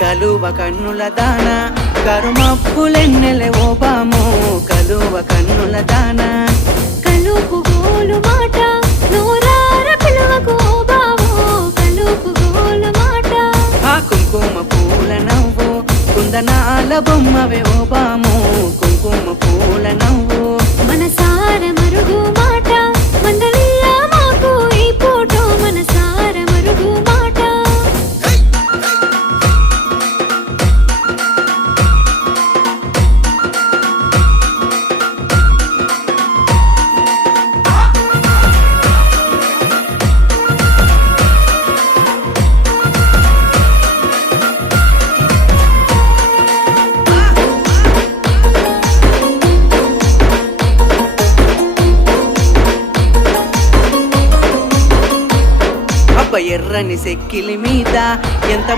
కలువ కన్నుల దాన కరుమప్పులెన్నెలే ఓ బాము కలువ కన్నుల దాన కలుపు గోలు మాట నూరార పిలువకు ఓ బావో కలుపు గోలు మాట ఆ కుంకుమ పూల నవ్వు కుందనాల బొమ్మవే ఓ బాము కుంకుమ పూల నవ్వు మనసార మరుగు మాట మందలియ మాకు ఈ పూట మనసార మరుగు మాట అబ్బ ఎర్రని సెక్కిలి మీద ఎంత